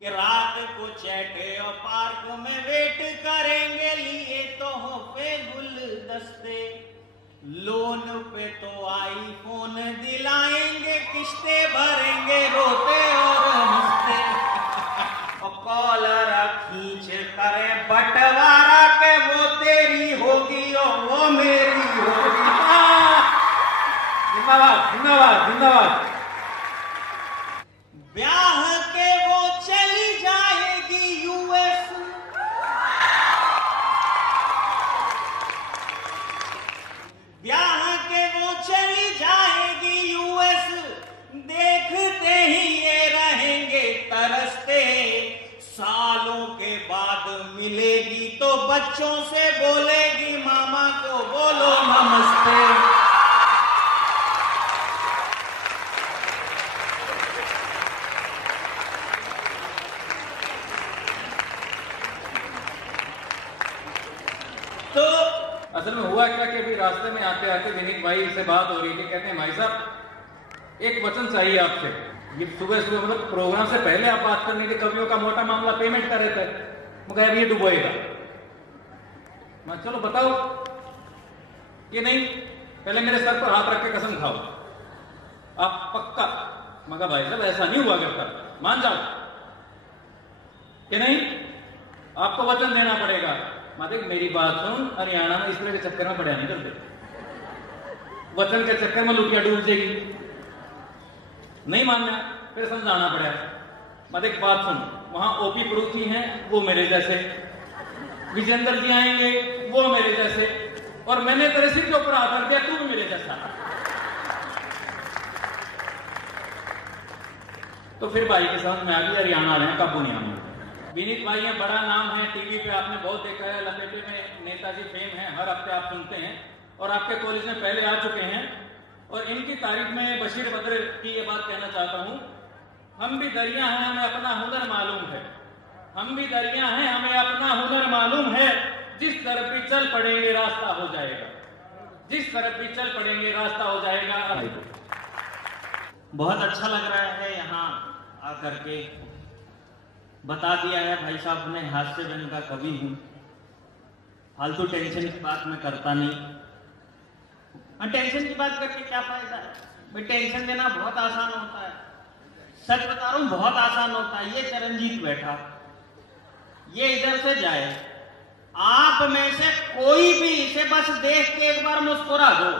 कि रात को चैटे और पार्क में वेट करेंगे, लिए तो हो पे गुलदस्ते, लोन पे तो आईफोन दिलाएंगे, किस्तें भरेंगे रोते और हंसते, और कॉलर खींच करे बंटवारा के वो तेरी होगी और वो मेरी होगी। जिंदाबाद जिंदाबाद जिंदाबाद। ब्याह के वो चली जाएगी यूएस, ब्याह के वो चली जाएगी यूएस, देखते ही ये रहेंगे तरसते, सालों के बाद मिलेगी तो बच्चों से बोलेगी मामा को बोलो नमस्ते। तो असल में हुआ क्या कि अभी रास्ते में आते आते विनीत भाई से बात हो रही थी, कहते हैं भाई साहब एक वचन चाहिए आपसे। ये सुबह सुबह मतलब प्रोग्राम से पहले आप बात करनी थी, कवियों का मोटा मामला पेमेंट कर रहे थे, मगर अब ये डुबोएगा। मैं चलो बताओ कि नहीं, पहले मेरे सर पर हाथ रख के कसम खाओ आप पक्का। मगर भाई साहब ऐसा नहीं हुआ करता, मान जाओ कि नहीं, आपको वचन देना पड़ेगा। माते मेरी बात सुन, हरियाणा में इस तरह के चक्कर में पड़ा नहीं करते, वचन के चक्कर में लुटिया डूब जाएगी। नहीं मानना फिर समझाना पड़ेगा। माते एक बात सुन, वहां ओपी प्रूथी हैं वो मेरे जैसे, विजेंद्र जी आएंगे वो मेरे जैसे, और मैंने तेरे सिर के ऊपर हाथ रख दिया तू भी मेरे जैसा। तो फिर भाई के समझ में आ गई हरियाणा रहे काबू नहीं आना। विनीत भाई हैं, बड़ा नाम है, टीवी पे आपने बहुत देखा है, लपेटे में नेताजी फेम है, हर हफ्ते आप सुनते हैं, और आपके कॉलेज में पहले आ चुके हैं। और इनकी तारीफ में बशीर बद्र की ये बात कहना चाहता हूं, हम भी दरिया हैं हमें अपना हुनर मालूम है, हम भी दरिया हैं हमें अपना हुनर मालूम है, जिस तरफ भी चल पड़ेंगे रास्ता हो जाएगा, जिस तरफ भी चल पड़ेंगे रास्ता हो जाएगा। बहुत अच्छा लग रहा है यहाँ आकर के, बता दिया है भाई साहब ने, हास्य जन का कवि हूं, फालतू टेंशन की बात मैं करता नहीं। टेंशन की बात करके क्या फायदा है भाई, टेंशन देना बहुत आसान होता है, सच बता रहा हूं बहुत आसान होता है। ये चरणजीत बैठा, ये इधर से जाए, आप में से कोई भी इसे बस देख के एक बार मुस्कुरा दो,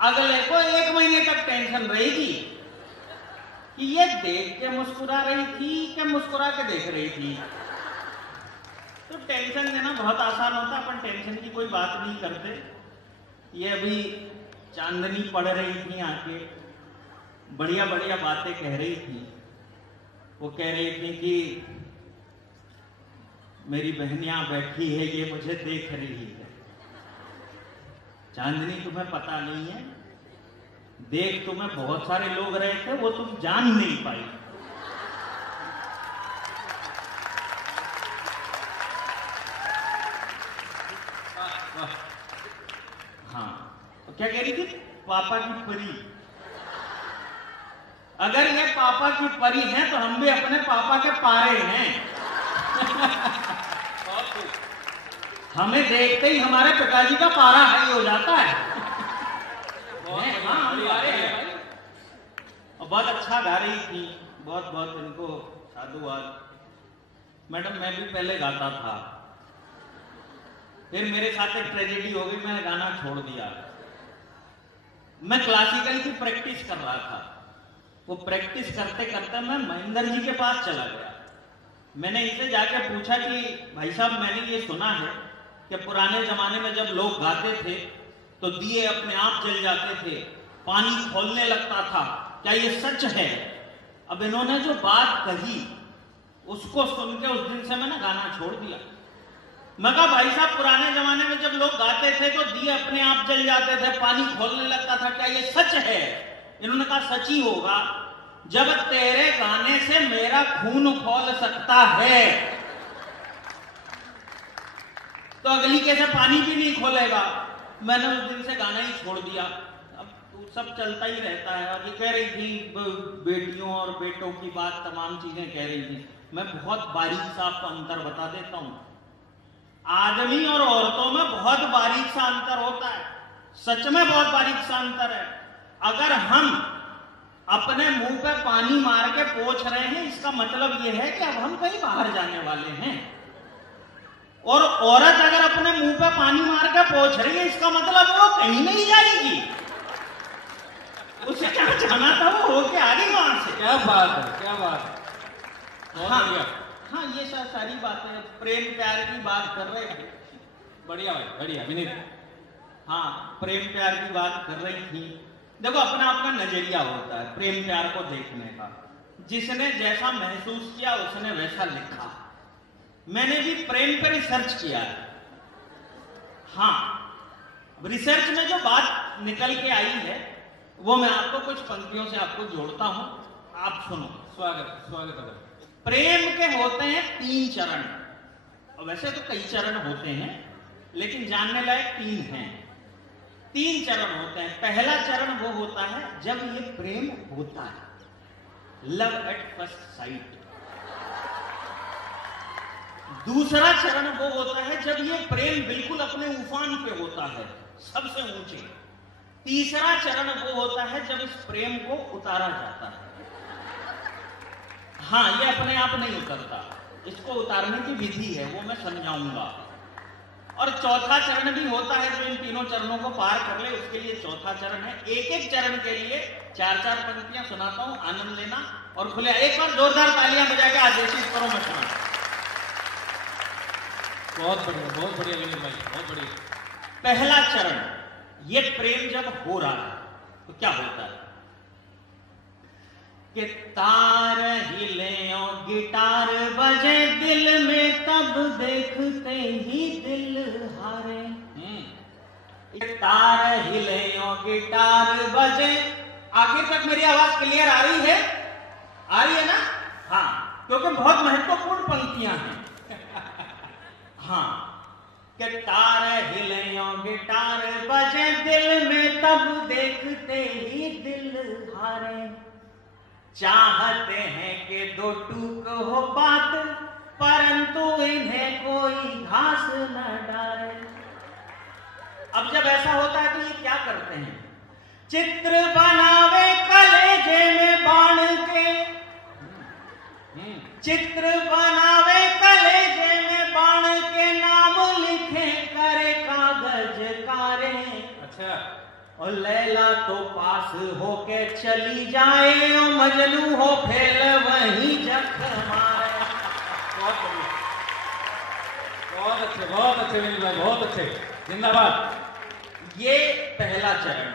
अगले को 1 महीने तक टेंशन रहेगी कि ये देख के मुस्कुरा रही थी कि मुस्कुरा के देख रही थी। तो टेंशन देना बहुत आसान होता है, अपन टेंशन की कोई बात नहीं करते। ये अभी चांदनी पड़ रही थी आके, बढ़िया बढ़िया बातें कह रही थी। वो कह रही थी कि मेरी बहन यहां बैठी है, ये मुझे देख रही है। चांदनी तुम्हें पता नहीं है, देख तुम्हें बहुत सारे लोग रहे थे, वो तुम जान नहीं पाई। हाँ, तो क्या कह रही थी, पापा की परी। अगर ये पापा की परी हैं तो हम भी अपने पापा के पारे हैं। हमें देखते ही हमारे पिताजी का पारा हाई हो जाता है। हाँ, हम पारे हैं भाई। और बहुत अच्छा गा रही थी, बहुत बहुत इनको साधुवाद। मैडम मैं भी पहले गाता था, फिर मेरे साथ एक ट्रेजेडी हो गई, मैंने गाना छोड़ दिया। मैं क्लासिकल की प्रैक्टिस कर रहा था, वो प्रैक्टिस करते करते मैं महेंद्र जी के पास चला गया। मैंने इनसे जाके पूछा कि भाई साहब मैंने ये सुना है कि पुराने जमाने में जब लोग गाते थे तो दिए अपने आप जल जाते थे, पानी खोलने लगता था, क्या ये सच है? अब इन्होंने जो बात कही उसको सुन के उस दिन से मैंने गाना छोड़ दिया। मैं कहा भाई साहब पुराने जमाने में जब लोग गाते थे तो दिए अपने आप जल जाते थे, पानी खोलने लगता था, क्या ये सच है? इन्होंने कहा सच ही होगा, जब तेरे गाने से मेरा खून खोल सकता है तो अगली कैसे पानी भी नहीं खोलेगा। मैंने उस दिन से गाना ही छोड़ दिया। अब तो सब चलता ही रहता है। और ये कह रही थी बेटियों और बेटों की बात, तमाम चीजें कह रही थी। मैं बहुत बारीक सा आपको अंतर बता देता हूं। आदमी और औरतों में बहुत बारीक सा अंतर होता है, सच में बहुत बारीक सा अंतर है। अगर हम अपने मुंह पे पानी मार के पोंछ रहे हैं, इसका मतलब यह है कि अब हम कहीं बाहर जाने वाले हैं। और औरत अगर अपने मुंह पे पानी मार के पोंछ रही है, इसका मतलब वो कहीं नहीं जाएगी। उसे क्या जाना था, वो होके आ गई वहां से। क्या बात है, क्या बात है। हाँ, ये सारी बातें प्रेम प्यार की बात कर रहे थे। बढ़िया भाई, बढ़िया विनीत। हाँ, प्रेम प्यार की बात कर रही थी। देखो, अपना अपना नजरिया होता है प्रेम प्यार को देखने का। जिसने जैसा महसूस किया उसने वैसा लिखा। मैंने भी प्रेम पर रिसर्च किया है। हाँ, रिसर्च में जो बात निकल के आई है वो मैं आपको कुछ पंक्तियों से आपको जोड़ता हूं, आप सुनो। स्वागत है। प्रेम के होते हैं 3 चरण। वैसे तो कई चरण होते हैं, लेकिन जानने लायक 3 हैं। 3 चरण होते हैं। पहला चरण वो होता है जब ये प्रेम होता है, लव एट फर्स्ट साइट। दूसरा चरण वो होता है जब ये प्रेम बिल्कुल अपने उफान पे होता है, सबसे ऊंचे। तीसरा चरण वो होता है जब इस प्रेम को उतारा जाता है। हाँ, ये अपने आप नहीं उतरता, इसको उतारने की विधि है, वो मैं समझाऊंगा। और चौथा चरण भी होता है जो इन तीनों चरणों को पार कर ले, उसके लिए चौथा चरण है। एक एक चरण के लिए 4-4 पंक्तियां सुनाता हूं, आनंद लेना और खुले। एक बार जोरदार तालियां बजा के आदेशित करो मत। बहुत बढ़िया विनीत भाई, बहुत बढ़िया। पहला चरण, ये प्रेम जब हो रहा है तो क्या होता है कि तार हिले और गिटार बजे दिल में, तब देखते ही दिल हारे। तार हिले और गिटार बजे। आखिर तक मेरी आवाज क्लियर आ रही है? आ रही है ना? हाँ, क्योंकि बहुत महत्वपूर्ण पंक्तियां हैं। हाँ, कि तार हिले और गिटार बजे दिल में, तब देखते ही दिल हारे। चाहते हैं कि 2 टूक हो बात, परंतु इन्हें कोई घास न डाले। अब जब ऐसा होता है तो ये क्या करते हैं? चित्र बनावे कलेजे में बाण के, चित्र बनावे कलेजे में बाण के, नाम लिखे करे कागज कारे। अच्छा। और लैला तो पास होके चली जाए, और मजनू हो फेल वहीं जख मारे। बहुत अच्छे विनीत भाई, बहुत अच्छे, जिंदाबाद। ये पहला चरण।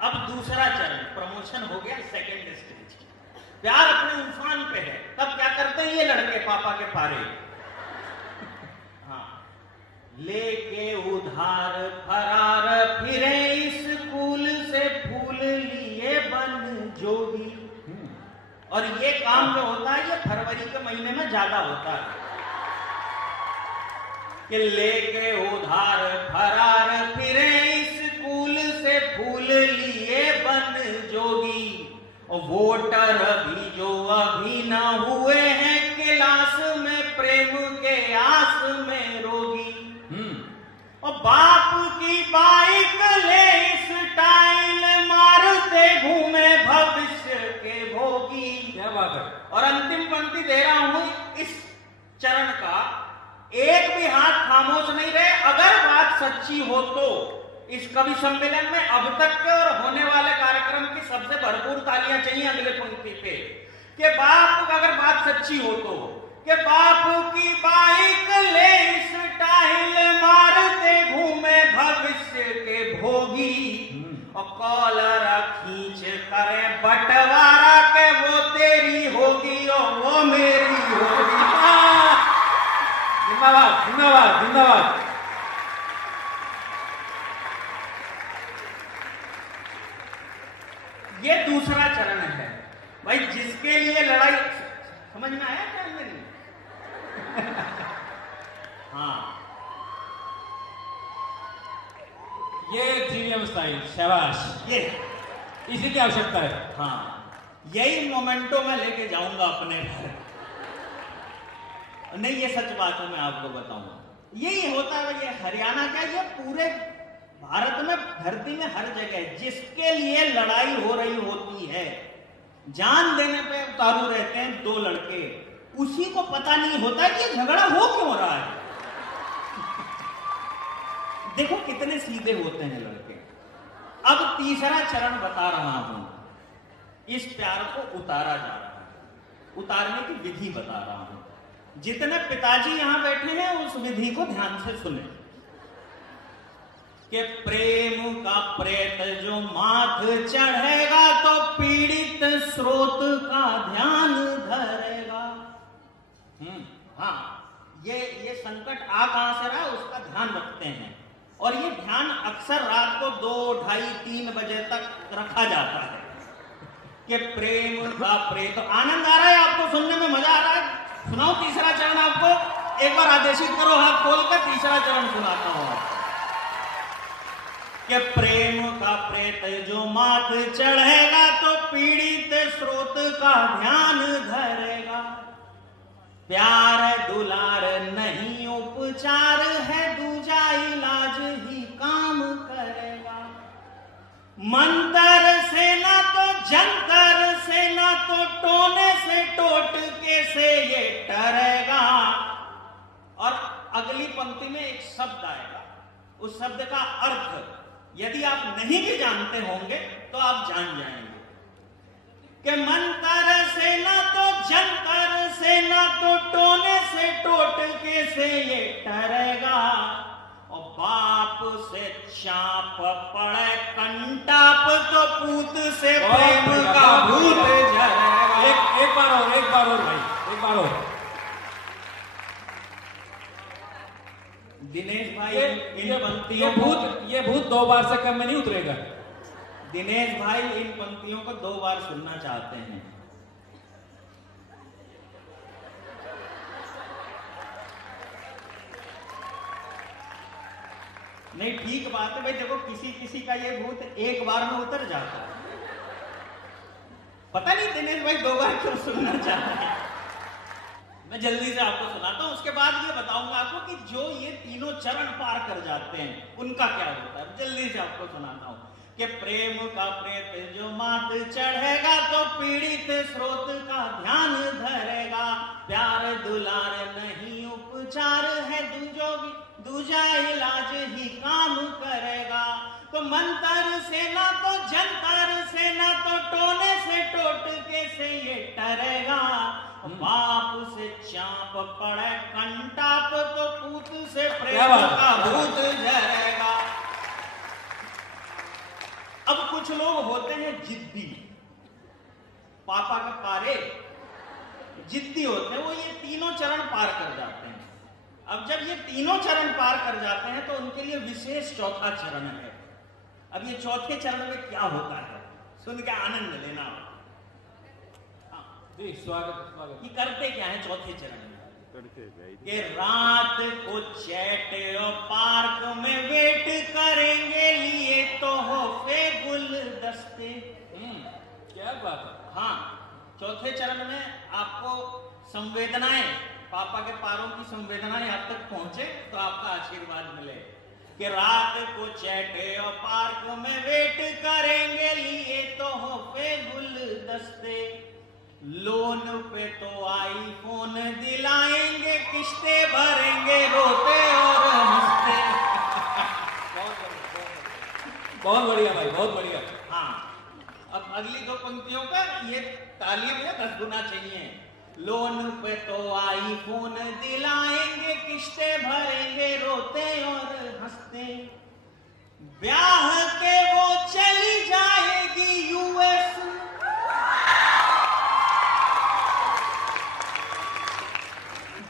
अब दूसरा चरण, प्रमोशन हो गया, सेकंड स्टेज। प्यार अपने उफान पे है, तब क्या करते हैं ये लड़के पापा के पारे? हाँ, लेके उधार फरार फिरे, स्कूल से फूल लिए बन जोगी। और ये काम जो होता है ये फरवरी के महीने में ज्यादा होता है कि लेके उधार फरार फिरे, स्कूल से फूल लिए बन जोगी। और वोटर भी जो अभी न हुए हैं, क्लास में प्रेम के आस में रोगी। और बाप की बाइक ले स्टाइल मारते घूमे भविष्य के भोगी। क्या बात है। और अंतिम पंक्ति दे रहा हूं इस चरण का, एक भी हाथ खामोश नहीं रहे। अगर बात सच्ची हो तो इस कवि सम्मेलन में अब तक के और होने वाले कार्यक्रम की सबसे भरपूर तालियां चाहिए अगले पंक्ति पे। कि बाप, अगर बात सच्ची हो तो, कि बाप की बाइक ले स्टाइल मारते घूमे भविष्य के भोगी। और कॉलर खींच करे बंटवारा के, वो तेरी होगी और वो मेरी होगी। जिंदाबाद, जिंदाबाद, जिंदाबाद। ये दूसरा चरण है भाई, जिसके लिए लड़ाई। समझ में आया क्या मेरी? हाँ, ये जीवीएम स्टाइल, शाबाश। ये इसी की आवश्यकता है। हाँ, यही मोमेंटो मैं लेके जाऊंगा अपने घर। नहीं, ये सच बात है, मैं आपको बताऊंगा। यही होता है। ये हरियाणा क्या, ये पूरे भारत में, धरती में हर जगह जिसके लिए लड़ाई हो रही होती है, जान देने पे उतारू रहते हैं दो लड़के, उसी को पता नहीं होता कि ये झगड़ा हो क्यों रहा है। देखो कितने सीधे होते हैं लड़के। अब तीसरा चरण बता रहा हूं, इस प्यार को उतारा जा रहा है, उतारने की विधि बता रहा हूं। जितने पिताजी यहां बैठे हैं उस विधि को ध्यान से सुने कि प्रेम का प्रेत जो माथ चढ़ेगा तो पीड़ित स्रोत का ध्यान धरेगा। हाँ, ये संकट आ कहां से रहा है उसका ध्यान रखते हैं। और ये ध्यान अक्सर रात को 2, 2:30, 3 बजे तक रखा जाता है कि प्रेम का प्रेत। आनंद आ रहा है आपको, सुनने में मजा आ रहा है? सुनाओ तीसरा चरण आपको, एक बार आदेशित करो हाथ खोलकर, तीसरा चरण सुनाता हूं आपको कि प्रेम का प्रेत जो माथ चढ़ेगा तो पीड़ित स्रोत का ध्यान धरेगा। प्यार दुलार नहीं उपचार है, दूजा इलाज ही काम करेगा। मंतर से ना तो जंतर से ना तो टोने से टोटके से ये डरेगा। और अगली पंक्ति में एक शब्द आएगा, उस शब्द का अर्थ यदि आप नहीं भी जानते होंगे तो आप जान जाएंगे कि मंतर से ना तो जंतर से ना तो टोने से टोटके से ये डरेगा। और बाप से चाप पड़े कंटाप तो पूत से प्रेम का भूत झरेगा। एक बार और भाई, एक बार और। दिनेश भाई, ये भूत 2 बार से कम में नहीं उतरेगा। दिनेश भाई इन पंक्तियों को 2 बार सुनना चाहते हैं। नहीं, ठीक बात है भाई। देखो किसी किसी का ये भूत एक बार में उतर जाता है। पता नहीं दिनेश भाई 2 बार क्यों सुनना चाहते हैं। मैं जल्दी से आपको सुनाता हूं, उसके बाद ये बताऊंगा आपको कि जो ये तीनों चरण पार कर जाते हैं उनका क्या होता है। जल्दी से आपको सुनाता हूं कि प्रेम का प्रेत जो माथ चढ़ेगा तो पीड़ित स्रोत का ध्यान धरेगा। प्यार दुलार नहीं उपचार है, दूजा इलाज ही काम करेगा। तो मंतर से ना तो जंतर से ना तो टोने से टोटके से ये डरेगा। बाप से चाप पड़े कंटाप तो पूत से प्रेम का भूत झरेगा। अब कुछ लोग होते हैं जिद्दी, पापा का पारे, जिद्दी होते हैं। वो ये तीनों चरण पार कर जाते हैं। अब जब ये तीनों चरण पार कर जाते हैं तो उनके लिए विशेष चौथा चरण है। अब ये चौथे चरण में क्या होता है सुन के आनंद लेना। जी, स्वागत। ये करते क्या है चौथे चरण में? कि रात को चैट और पार्क में वेट करेंगे, लिए तो हो फे गुलदस्ते। क्या बात है। हाँ, चौथे चरण में आपको संवेदनाएं, पापा के पारों की संवेदनाएं आप तक पहुंचे तो आपका आशीर्वाद मिले। कि रात को चैटे और पार्क में वेट करेंगे, लिए तो हो पे गुलदस्ते। लोन पे तो आईफोन दिलाएंगे, किस्तें भरेंगे रोते और हंसते। बहुत बढ़िया भाई, बहुत बढ़िया। हाँ, अब अगली 2 पंक्तियों का ये तालियों में 10 गुना चाहिए। लोन पे तो आईफोन दिलाएंगे, किस्तें भरेंगे रोते और हंसते। ब्याह के वो चली जाएगी यूएस,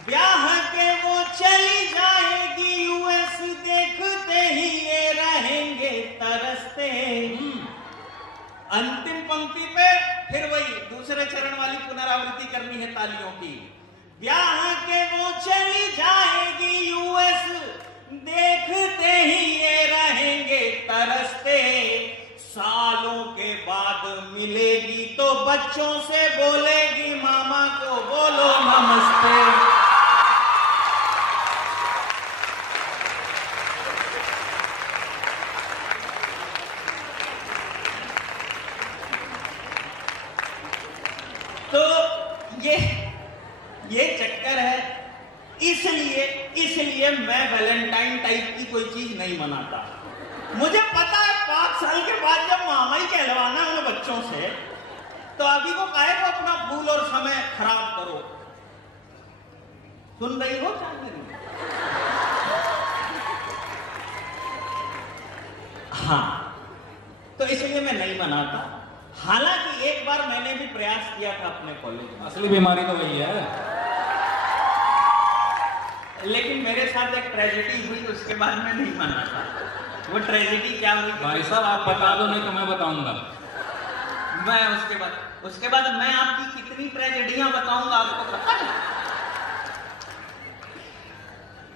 ब्याह के वो चली जाएगी यूएस, देखते ही ये रहेंगे तरसते। अंतिम पंक्ति पे फिर वही दूसरे चरण वाली पुनरावृत्ति करनी है तालियों की। ब्याह के वो चली जाएगी यूएस, देखते ही ये रहेंगे तरसते। सालों के बाद मिलेगी तो बच्चों से बोलेगी मामा को बोलो नमस्ते। तो ये चक्कर है, इसलिए मैं वैलेंटाइन टाइप की कोई चीज नहीं मनाता। मुझे पता है 5 साल के बाद जब मामा ही कहलवाना है उन बच्चों से, तो अभी को काहे को अपना फूल और समय खराब करो। सुन रही हो चांदनी? हाँ, तो इसलिए मैं नहीं मनाता। हालांकि एक बार मैंने भी प्रयास किया था अपने कॉलेज में। असली बीमारी तो वही है। लेकिन मेरे साथ एक ट्रेजेडी हुई, उसके बाद मैं नहीं मनाता। वो ट्रेजेडी क्या हुई? भाई साहब आप बता दो, नहीं तो मैं बताऊंगा। मैं उसके बाद मैं आपकी कितनी ट्रेजेडियां बताऊंगा आपको पता है?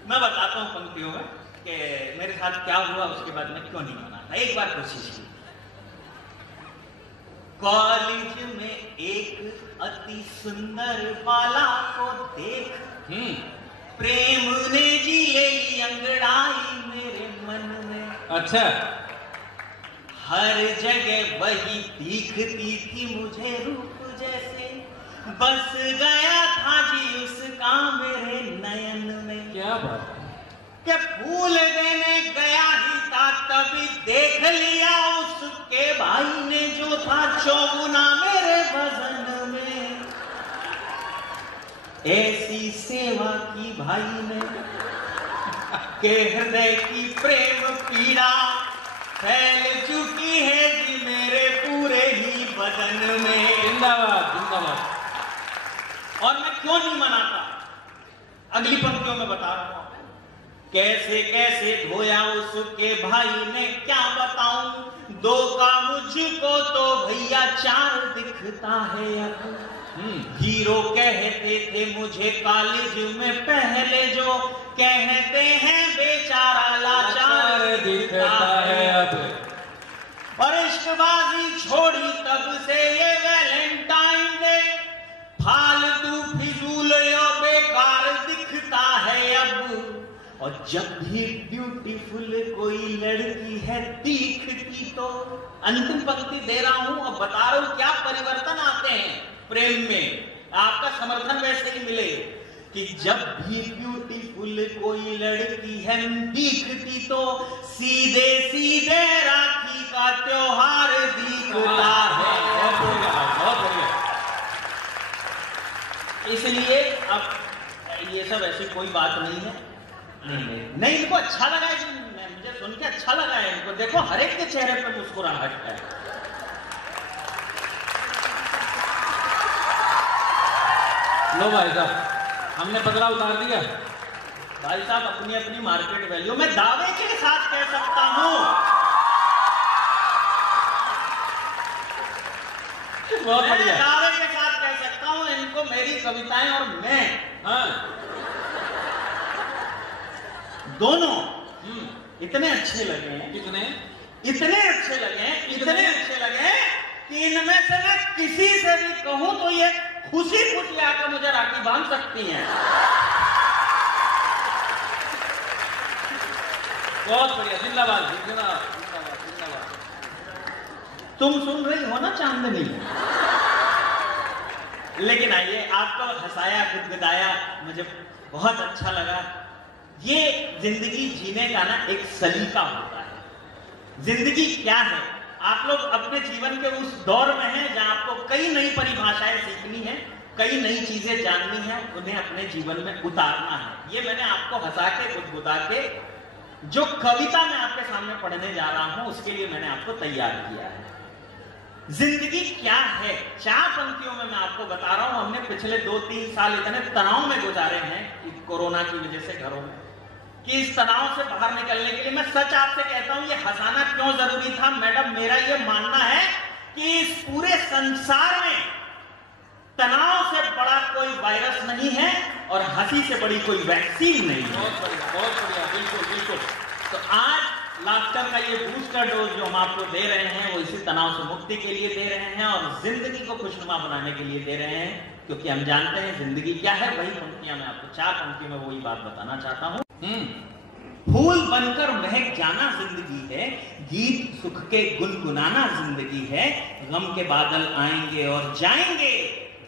मैं बताता हूं पंक्तियों में कि मेरे साथ क्या हुआ, उसके बाद मैं क्यों नहीं मनाता। एक बार कोशिश की। कॉलेज में एक अति सुंदर बाला को देख प्रेम ने जी ले ली अंगड़ाई मेरे मन में। अच्छा। हर जगह वही दिखती थी मुझे रूप जैसे, बस गया था जी उसका मेरे नयन में। क्या बात है? क्या फूल देने गया ही था तभी देख लिया उसके भाई ने जो था चौगुना मेरे भजन में। ऐसी सेवा की भाई ने के हृदय की प्रेम पीड़ा फैल चुकी है जी मेरे पूरे ही बदन में। जिंदाबाद जिंदाबाद। और मैं क्यों नहीं मनाता, अगली पंक्तियों में बता रहा हूं। कैसे कैसे धोया उसके भाई ने क्या बताऊं, 2 का मुझको तो भैया 4 दिखता है अब। हीरो कहते थे मुझे कॉलेज में पहले, जो कहते हैं बेचारा लाचार दिखता है अब। और इश्कबाजी छोड़ी तब से ये वैलेंटाइन डे फालतू फिजूल या बेकार दिखता है अब। और जब भी ब्यूटीफुल कोई लड़की है दिखती तो, अंतिम पंक्ति दे रहा हूं और बता रहा हूं क्या परिवर्तन आते हैं प्रेम में, आपका समर्थन वैसे ही मिले कि जब भी ब्यूटीफुल कोई लड़की है दिखती तो सीधे सीधे राखी का त्योहार दिखता है। बहुत बढ़िया। इसलिए अब ये सब ऐसी कोई बात नहीं है। नहीं इनको अच्छा लगा है, मुझे सुन के अच्छा लगा है इनको। देखो हर एक के चेहरे पे मुस्कुराहट है। लो भाई साहब, हमने पतला उतार दिया। भाई साहब अपनी अपनी मार्केट वैल्यू मैं दावे के साथ कह सकता हूं। बहुत मैं बढ़िया। दावे के साथ कह सकता हूं, इनको मेरी कविताएं और मैं दोनों इतने अच्छे लगे हैं। कितने? इतने अच्छे लगे हैं, इतने अच्छे लगे हैं कि इनमें से मैं किसी से भी कहूं तो ये खुशी खुशी आकर मुझे राखी बांध सकती हैं। बहुत बढ़िया। जिंदाबाद जिंदाबाद जिंदाबाद। तुम सुन रही हो ना चांदनी? लेकिन आइए, आपको हंसाया गुदगुदाया, मुझे बहुत अच्छा लगा। ये जिंदगी जीने का ना एक सलीका होता है। जिंदगी क्या है, आप लोग अपने जीवन के उस दौर में हैं जहां आपको कई नई परिभाषाएं सीखनी है, कई नई चीजें जाननी है, उन्हें अपने जीवन में उतारना है। ये मैंने आपको हंसा के गुदगुदा के जो कविता मैं आपके सामने पढ़ने जा रहा हूं उसके लिए मैंने आपको तैयार किया है। जिंदगी क्या है, 4 पंक्तियों में मैं आपको बता रहा हूं। हमने पिछले 2-3 साल इतने तनाव में गुजारे हैं कोरोना की वजह से घरों में, कि इस तनाव से बाहर निकलने के लिए मैं सच आपसे कहता हूं, ये हंसाना क्यों जरूरी था मैडम। मेरा ये मानना है कि इस पूरे संसार में तनाव से बड़ा कोई वायरस नहीं है और हंसी से बड़ी कोई वैक्सीन नहीं है। बहुत बढ़िया बिल्कुल बिल्कुल। तो आज लाफ्टर का ये बूस्टर डोज जो हम आपको दे रहे हैं वो इसी तनाव से मुक्ति के लिए दे रहे हैं और जिंदगी को खुशनुमा बनाने के लिए दे रहे हैं, क्योंकि हम जानते हैं जिंदगी क्या है। वही पंक्तियां मैं आपको 4 पंक्ति में वही बात बताना चाहता हूं। फूल बनकर महक जाना जिंदगी है, गीत सुख के गुनगुनाना जिंदगी है, गम के बादल आएंगे और जाएंगे,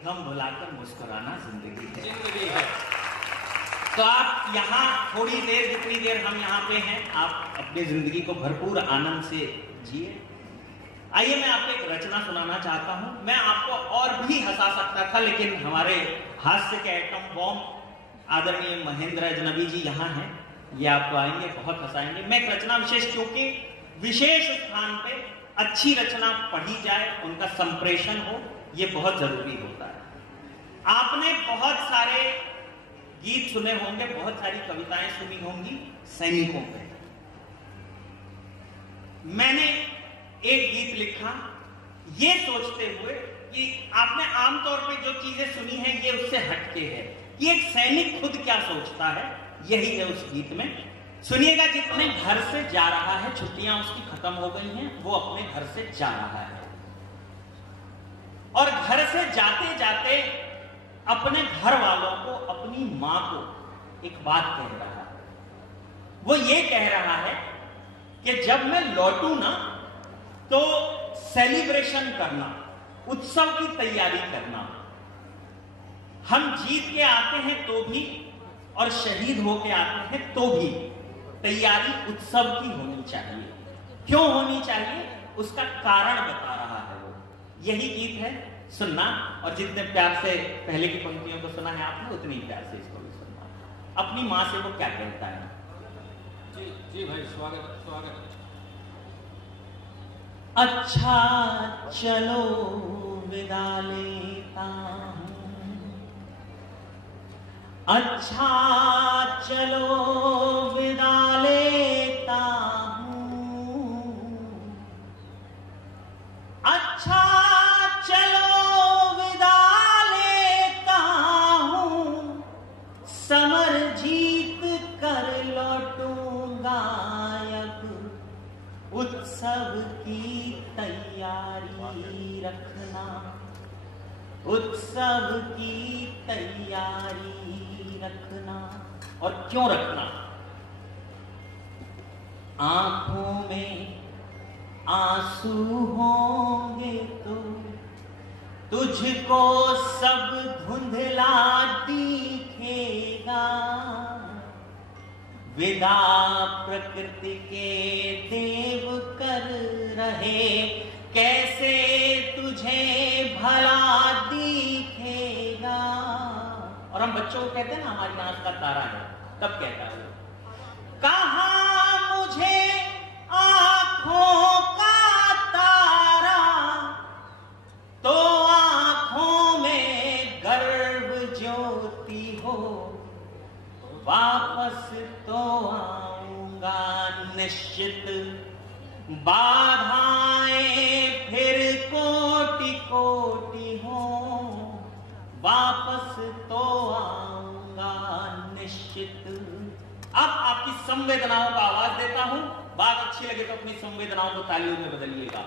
गम भुलाकर मुस्कुराना जिंदगी है। तो आप यहाँ थोड़ी देर, जितनी देर हम यहाँ पे हैं, आप अपनी जिंदगी को भरपूर आनंद से जिए। आइए मैं आपको एक रचना सुनाना चाहता हूं। मैं आपको और भी हंसा सकता था, लेकिन हमारे हास्य के एटम बॉम्ब आदरणीय महेंद्र अजनबी जी यहाँ हैं, ये आपको आएंगे, बहुत हंसाएंगे। मैं एक रचना विशेष, क्योंकि विशेष स्थान पे अच्छी रचना पढ़ी जाए, उनका संप्रेषण हो, ये बहुत जरूरी होता है। आपने बहुत सारे गीत सुने होंगे, बहुत सारी कविताएं सुनी होंगी सैनिकों पे। मैंने एक गीत लिखा ये सोचते हुए कि आपने आमतौर पे जो चीजें सुनी हैं ये उससे हटके है कि एक सैनिक खुद क्या सोचता है, यही है उस गीत में। सुनिएगा, जितने घर से जा रहा है, छुट्टियां उसकी खत्म हो गई हैं, वो अपने घर से जा रहा है और घर से जाते जाते अपने घर वालों को, अपनी मां को एक बात कह रहा है। वो ये कह रहा है कि जब मैं लौटूं ना तो सेलिब्रेशन करना, उत्सव की तैयारी करना। हम जीत के आते हैं तो भी और शहीद होके आते हैं तो भी तैयारी उत्सव की होनी चाहिए। क्यों होनी चाहिए, उसका कारण बता रहा है वो। यही गीत है, सुनना, और जितने प्यार से पहले की पंक्तियों को सुना है आपने, उतनी ही प्यार से इसको भी सुनना। अपनी मां से वो क्या कहता है। जी जी भाई, स्वागत स्वागत। अच्छा चलो विदा लेता हूं, अच्छा चलो विदा लेता हूं, अच्छा चलो विदा लेता हूं, समर जीत कर लौटूंगा, उत्सव की तैयारी रखना, उत्सव की तैयारी रखना। और क्यों रखना, आंखों में आंसू होंगे तो तुझको सब धुंधला दिखेगा, विदा प्रकृति के देव कर रहे, कैसे तुझे भला दिखेगा। और हम बच्चों को कहते हैं ना, हमारी नाक का तारा है, तब कहता है कहाँ मुझे आंखों का तारा, तो आंखों में गर्व ज्योति हो, वापस तो आऊंगा निश्चित, बाधाएं फिर कोटि कोटि हो, वापस तो आऊंगा निश्चित। अब आपकी संवेदनाओं का आवाज देता हूं, बात अच्छी लगे तो अपनी संवेदनाओं को तालियों में बदलिएगा।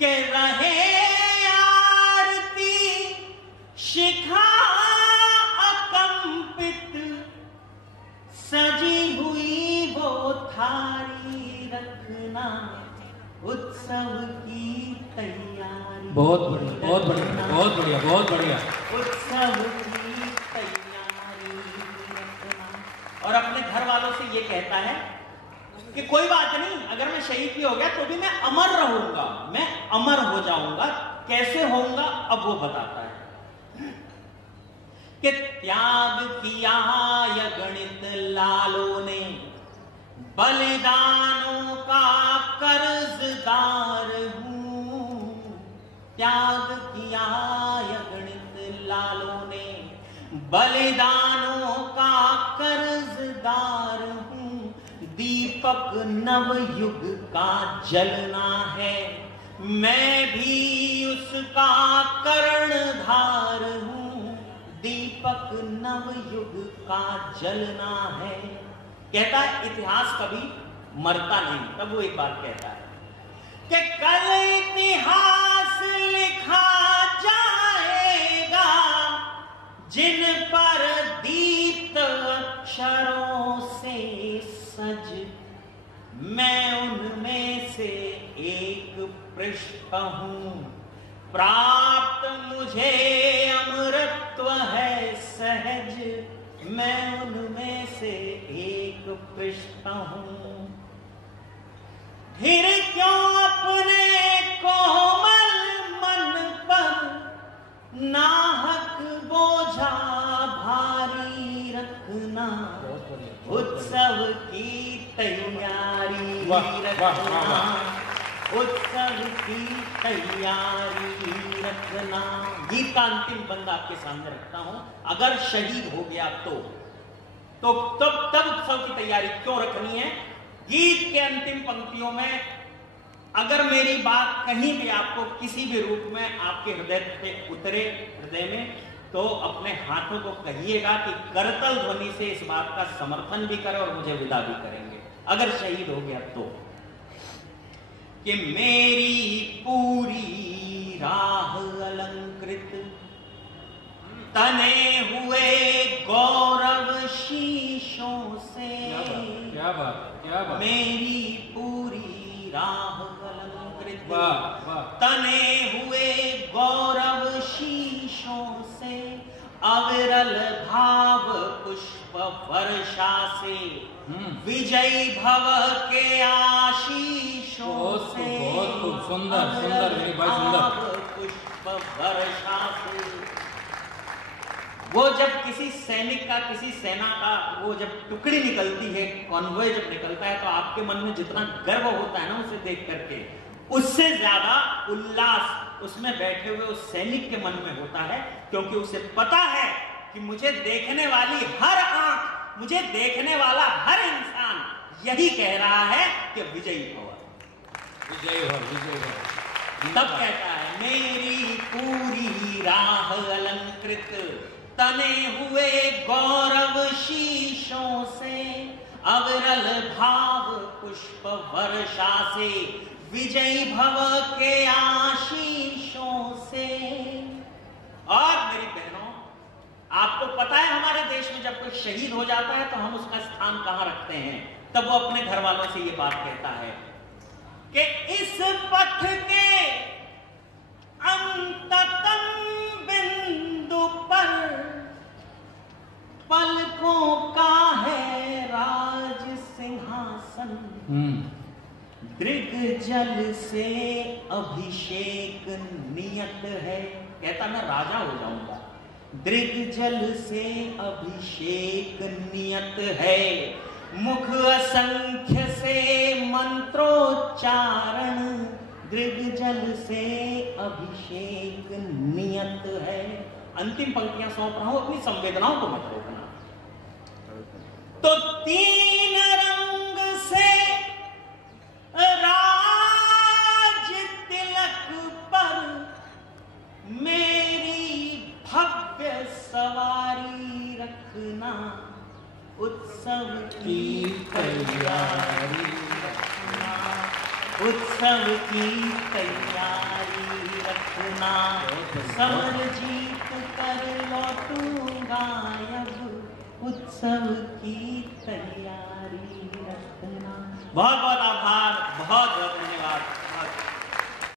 के रहे आरती शिखा अकंपित, सजी हुई वो थारी रखना, उत्सव की तैयारी। बहुत बढ़िया, बहुत बढ़िया, बहुत बढ़िया, बहुत बढ़िया। उत्सव की तैयारी रखना। और अपने घर वालों से ये कहता है कि कोई बात नहीं, अगर मैं शहीद भी हो गया तो भी मैं अमर रहूंगा, मैं अमर हो जाऊंगा। कैसे होऊंगा अब वो बताता है कि त्याग किया अगणित लालों ने, बलिदानों का कर्जदार हूं, त्याग किया अगणित लालों ने, बलिदानों का कर्जदार हूं, दीपक नवयुग का जलना है, मैं भी उसका कर्णधार हूं, दीपक नवयुग का जलना है। कहता है इतिहास कभी मरता नहीं। तब वो एक बात कहता है कि कल इतिहास लिखा जाएगा जिन पर दीप्त अक्षरों से सज, मैं उनमें से एक पृष्ठ हूं, प्राप्त मुझे अमृतत्व है सहज, मैं उनमें से एक पृष्ठ हूं। फिर क्यों अपने कोमल मन पर नाहक बोझा भारी रखना, उत्सव की तैयारी रखना, उत्सव की तैयारी रखना। गीत का अंतिम बंद आपके सामने रखता हूं। अगर शहीद हो गया तो तब उत्सव की तैयारी क्यों रखनी है? गीत के अंतिम पंक्तियों में अगर मेरी बात कहीं भी आपको किसी भी रूप में आपके हृदय पे उतरे, हृदय में, तो अपने हाथों को कहिएगा कि करतल ध्वनि से इस बात का समर्थन भी करें और मुझे विदा भी करेंगे। अगर शहीद हो गया तो कि मेरी पूरी राह अलंकृत तने हुए गौरव शीशों से, क्या बात, क्या बात। मेरी पूरी राह अलंकृत वाह, वाह। तने हुए गौरव शीशों से, अविरल भाव पुष्प वर्षा से, विजयी भव के आशीषों से, बहुत खूब, सुंदर सुंदर मेरी भाई, सुंदर। पुष्प वर्षा से। वो जब किसी सैनिक का, किसी सेना का वो जब टुकड़ी निकलती है, कॉन्वॉय जब निकलता है, तो आपके मन में जितना गर्व होता है ना उसे देख करके, उससे ज्यादा उल्लास उसमें बैठे हुए उस सैनिक के मन में होता है, क्योंकि उसे पता है कि मुझे देखने वाली हर आंख, मुझे देखने वाला हर इंसान यही कह रहा है कि विजयी भव, विजयी भव, विजयी भव। तब कहता है मेरी पूरी राह अलंकृत तने हुए गौरव शीशों से, अविरल भाव पुष्प वर्षा से, विजयी भव के आशीषों से। और मेरी बहनों, आपको पता है हमारे देश में जब कोई शहीद हो जाता है तो हम उसका स्थान कहां रखते हैं? तब वो अपने घर वालों से ये बात कहता है कि इस पथ के अंततम बिंदु पर पलकों का है राज सिंहासन, दृग जल से अभिषेक नियत है। कहता मैं राजा हो जाऊंगा, दृग जल से अभिषेक नियत है, मुख असंख्य से मंत्रोच्चारण, दृग जल से अभिषेक नियत है। अंतिम पंक्तियां सौंप रहा हूं, अपनी संवेदनाओं को मत रोकना। तो तीन रंग से राज तिलक पर मेरी भव्य सवारी रखना, उत्सव की तैयारी रखना, उत्सव की तैयारी रखना, समर जीत कर लौटूंगा अब, उत्सव की तैयारी रखना। बहुत बहुत आभार, बहुत बहुत धन्यवाद।